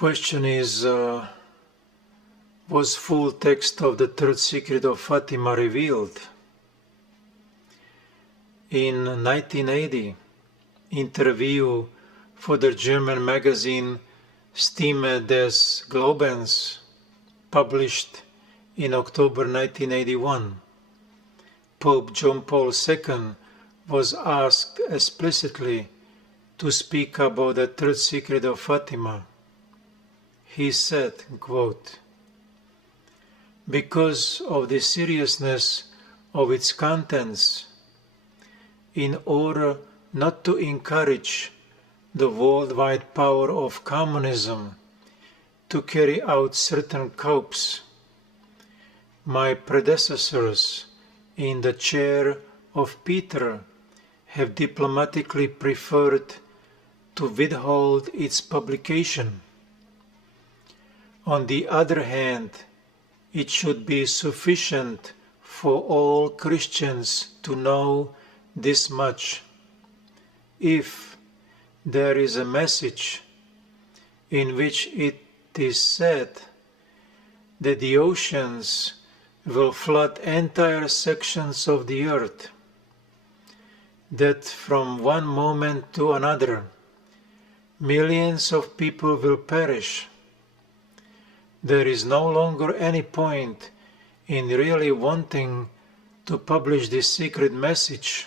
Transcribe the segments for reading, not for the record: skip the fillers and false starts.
question is, was full text of the third secret of Fatima revealed? In 1980, interview for the German magazine Stimme des Glaubens, published in October 1981, Pope John Paul II was asked explicitly to speak about the third secret of Fatima. He said, quote, "Because of the seriousness of its contents, in order not to encourage the worldwide power of communism to carry out certain coups, my predecessors in the chair of Peter have diplomatically preferred to withhold its publication. On the other hand, it should be sufficient for all Christians to know this much. If there is a message in which it is said that the oceans will flood entire sections of the earth, that from one moment to another millions of people will perish, there is no longer any point in really wanting to publish this secret message.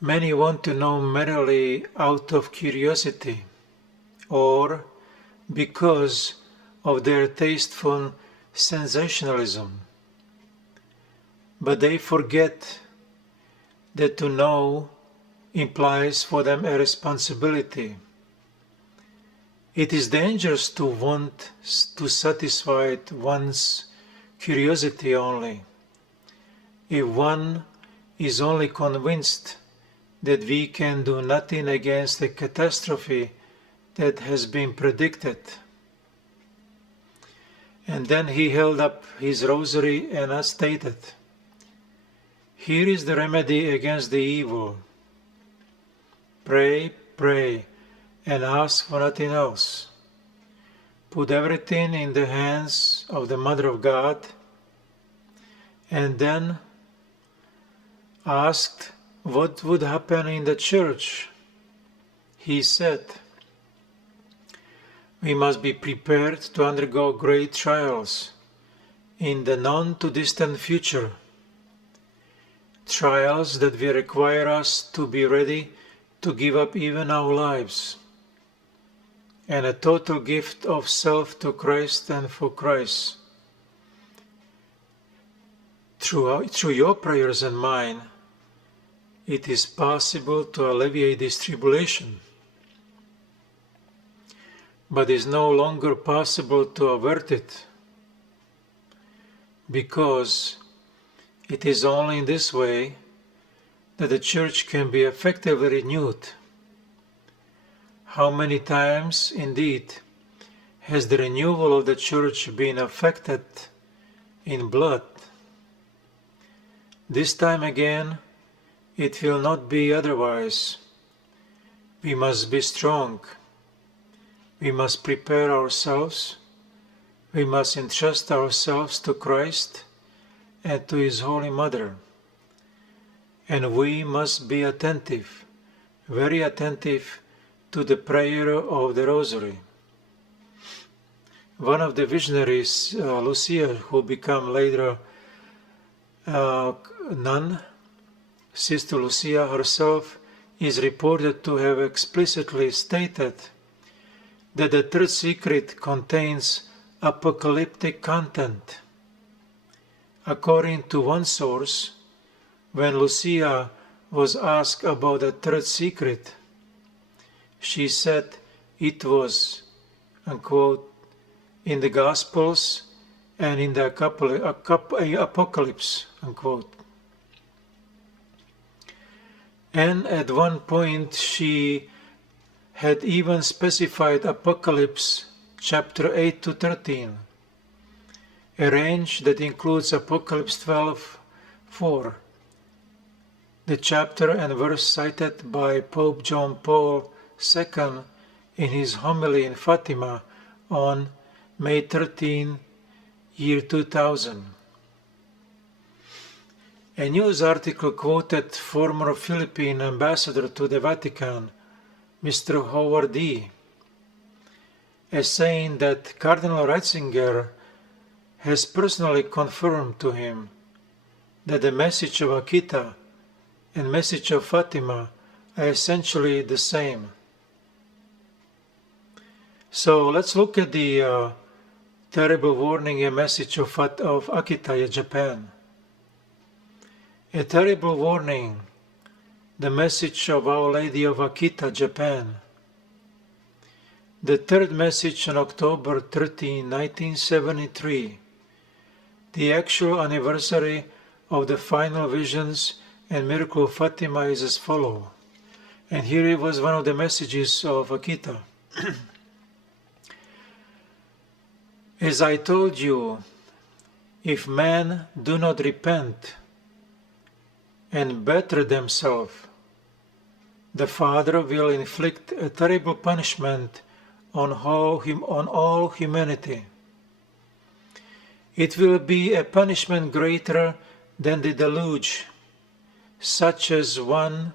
Many want to know merely out of curiosity or because of their tasteful sensationalism. But they forget that to know implies for them a responsibility. It is dangerous to want to satisfy one's curiosity only. If one is only convinced that we can do nothing against a catastrophe that has been predicted. And then he held up his rosary and stated, "Here is the remedy against the evil. Pray, pray, and ask for nothing else. Put everything in the hands of the Mother of God." And then asked what would happen in the church. He said, "We must be prepared to undergo great trials in the non-too-distant future, trials that will require us to be ready to give up even our lives, and a total gift of self to Christ and for Christ. Through your prayers and mine, it is possible to alleviate this tribulation, but it is no longer possible to avert it, because it is only in this way that the Church can be effectively renewed. How many times, indeed, has the renewal of the Church been affected in blood? This time again, it will not be otherwise. We must be strong. We must prepare ourselves. We must entrust ourselves to Christ and to His Holy Mother. And we must be attentive, very attentive, to the prayer of the Rosary. One of the visionaries, Lucia, who became later nun, Sister Lucia herself is reported to have explicitly stated that the third secret contains apocalyptic content. According to one source, when Lucia was asked about the third secret, she said it was, unquote, in the Gospels and in the Apocalypse, unquote. And at one point she had even specified Apocalypse chapter 8 to 13, a range that includes Apocalypse 12:4, the chapter and verse cited by Pope John Paul II in his homily in Fatima on May 13, year 2000. A news article quoted former Philippine ambassador to the Vatican, Mr. Howard E., as saying that Cardinal Ratzinger has personally confirmed to him that the message of Akita and message of Fatima are essentially the same. So let's look at the terrible warning and message of Akita, Japan. A terrible warning, the message of Our Lady of Akita, Japan. The third message on October 13, 1973, the actual anniversary of the final visions and miracle of Fatima is as follows. And here it was one of the messages of Akita. As I told you, if men do not repent and better themselves, the Father will inflict a terrible punishment on all humanity. It will be a punishment greater than the deluge, such as one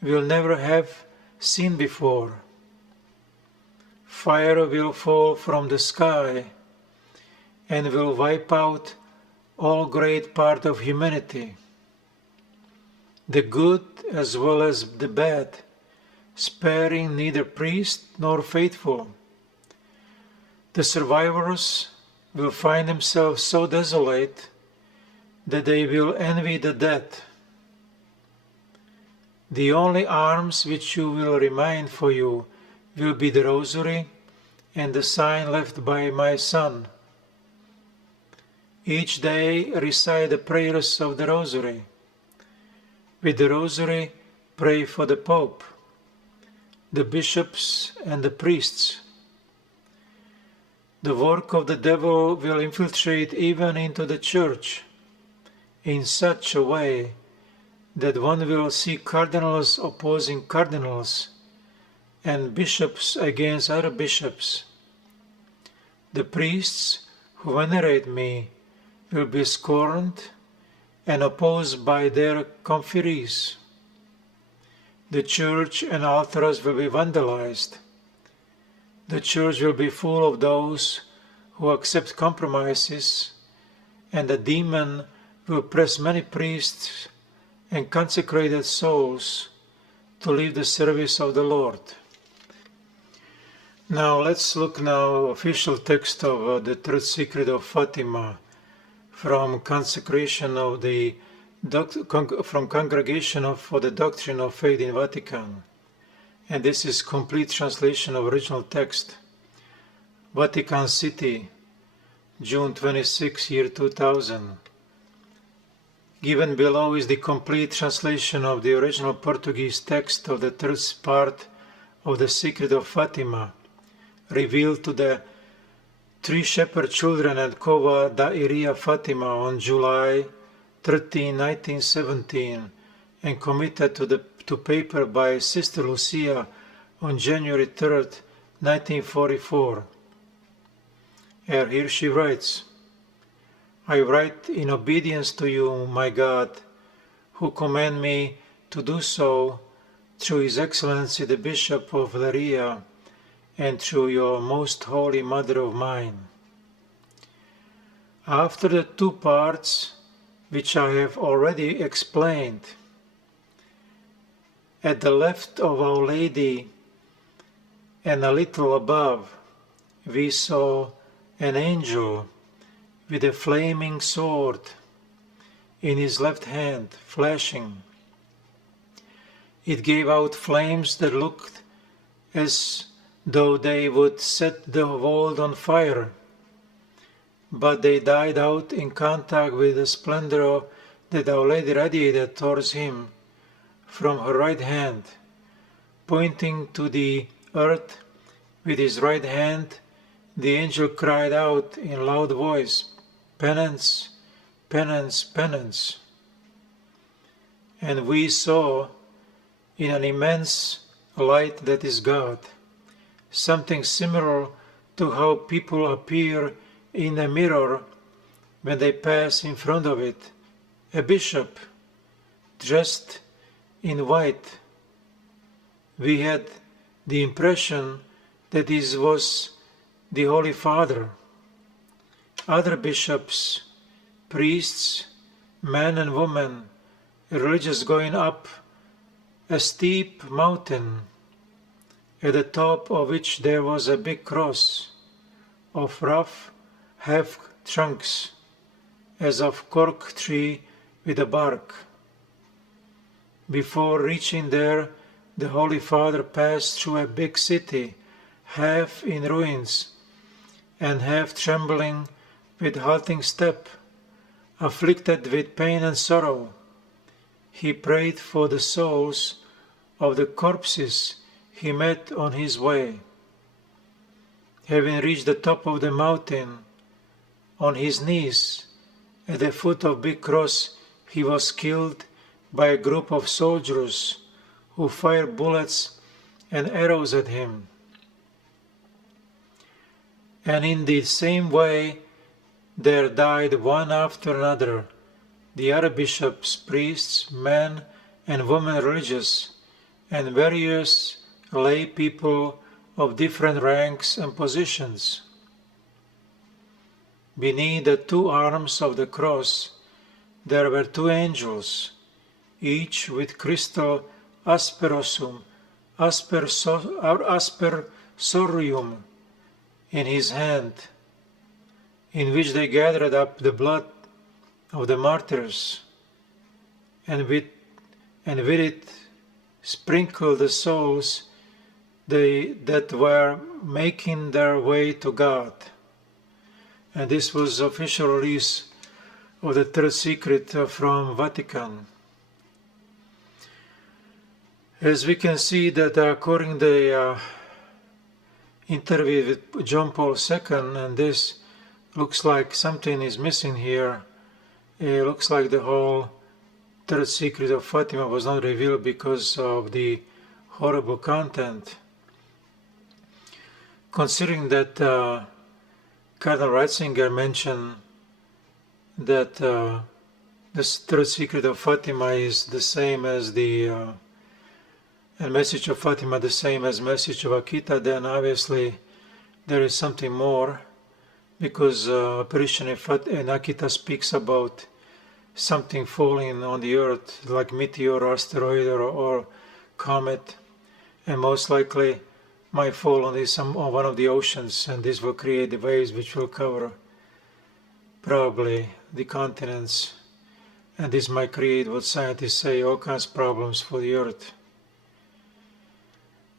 will never have seen before. Fire will fall from the sky and will wipe out all great part of humanity, the good as well as the bad, sparing neither priest nor faithful. The survivors will find themselves so desolate that they will envy the dead. The only arms which you will remain for you will be the rosary and the sign left by my son. Each day recite the prayers of the rosary. With the rosary, pray for the Pope, the bishops and the priests. The work of the devil will infiltrate even into the church in such a way that one will see cardinals opposing cardinals and bishops against other bishops. The priests who venerate me will be scorned and opposed by their confreres. The church and altars will be vandalized. The church will be full of those who accept compromises, and the demon will press many priests and consecrated souls to leave the service of the Lord. Now let's look now official text of the third secret of Fatima from consecration of the from Congregation for the Doctrine of Faith in Vatican. And this is complete translation of original text. Vatican City, June 26, year 2000. Given below is the complete translation of the original Portuguese text of the third part of the Secret of Fatima, revealed to the three shepherd children at Cova da Iria-Fatima on July 13, 1917, and committed to paper by Sister Lucia on January 3, 1944. And here she writes, I write in obedience to you, my God, who command me to do so through His Excellency the Bishop of Leiria and through your most holy Mother of mine. After the two parts which I have already explained, at the left of Our Lady and a little above, we saw an angel with a flaming sword in his left hand, flashing. It gave out flames that looked as though they would set the world on fire, but they died out in contact with the splendor that Our Lady radiated towards him from her right hand. Pointing to the earth with his right hand, the angel cried out in loud voice, Penance, penance, penance. And we saw in an immense light that is God, something similar to how people appear in a mirror when they pass in front of it. A bishop, dressed in white. We had the impression that this was the Holy Father. Other bishops, priests, men and women, religious, going up a steep mountain, at the top of which there was a big cross of rough half trunks, as of cork-tree with a bark. Before reaching there, the Holy Father passed through a big city, half in ruins and half trembling with halting step, afflicted with pain and sorrow. He prayed for the souls of the corpses he met on his way. Having reached the top of the mountain, on his knees, at the foot of big cross, he was killed by a group of soldiers who fired bullets and arrows at him. And in the same way there died one after another the other bishops, priests, men and women religious, and various lay people of different ranks and positions. Beneath the two arms of the cross there were two angels, each with crystal aspersorium in his hand, in which they gathered up the blood of the martyrs, and with it sprinkled the souls that were making their way to God. And this was the official release of the third secret from Vatican. As we can see that according to the interview with John Paul II, and this looks like something is missing here. It looks like the whole third secret of Fatima was not revealed because of the horrible content. Considering that Cardinal Ratzinger mentioned that this third secret of Fatima is the same as the and message of Fatima the same as message of Akita, then obviously there is something more, because apparition in Akita speaks about something falling on the earth like meteor, asteroid or comet, and most likely might fall on one of the oceans, and this will create the waves which will cover probably the continents, and this might create what scientists say all kinds of problems for the earth.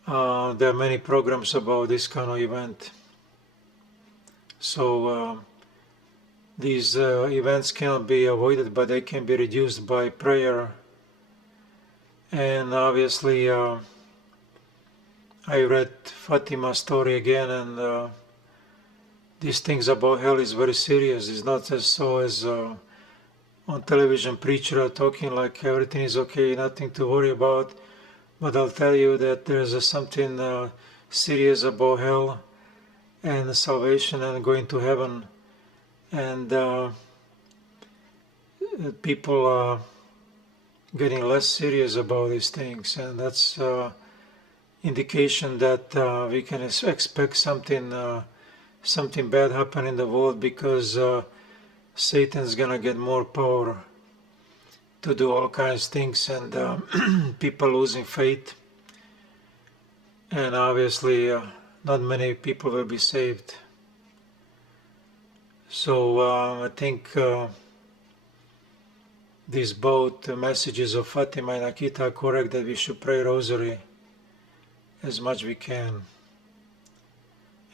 There are many programs about this kind of event. So these events cannot be avoided, but they can be reduced by prayer. And obviously I read Fatima's story again, and these things about hell is very serious. It's not as so as on television preacher are talking like everything is okay, nothing to worry about. But I'll tell you that there's something serious about hell and salvation and going to heaven. And people are getting less serious about these things. And that's indication that we can expect something bad happen in the world, because Satan's gonna get more power to do all kinds of things, and people losing faith, and obviously not many people will be saved. So I think these both messages of Fatima and Akita are correct, that we should pray rosary as much we can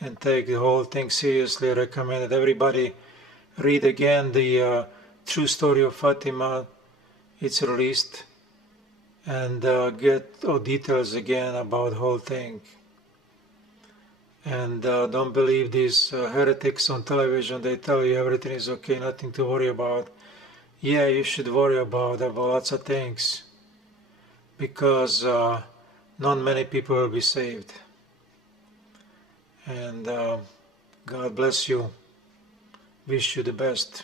and take the whole thing seriously. I recommend that everybody read again the true story of Fatima. It's released, and get all details again about the whole thing. And don't believe these heretics on television. They tell you everything is okay, nothing to worry about. Yeah, you should worry about lots of things, because not many people will be saved. and God bless you. Wish you the best.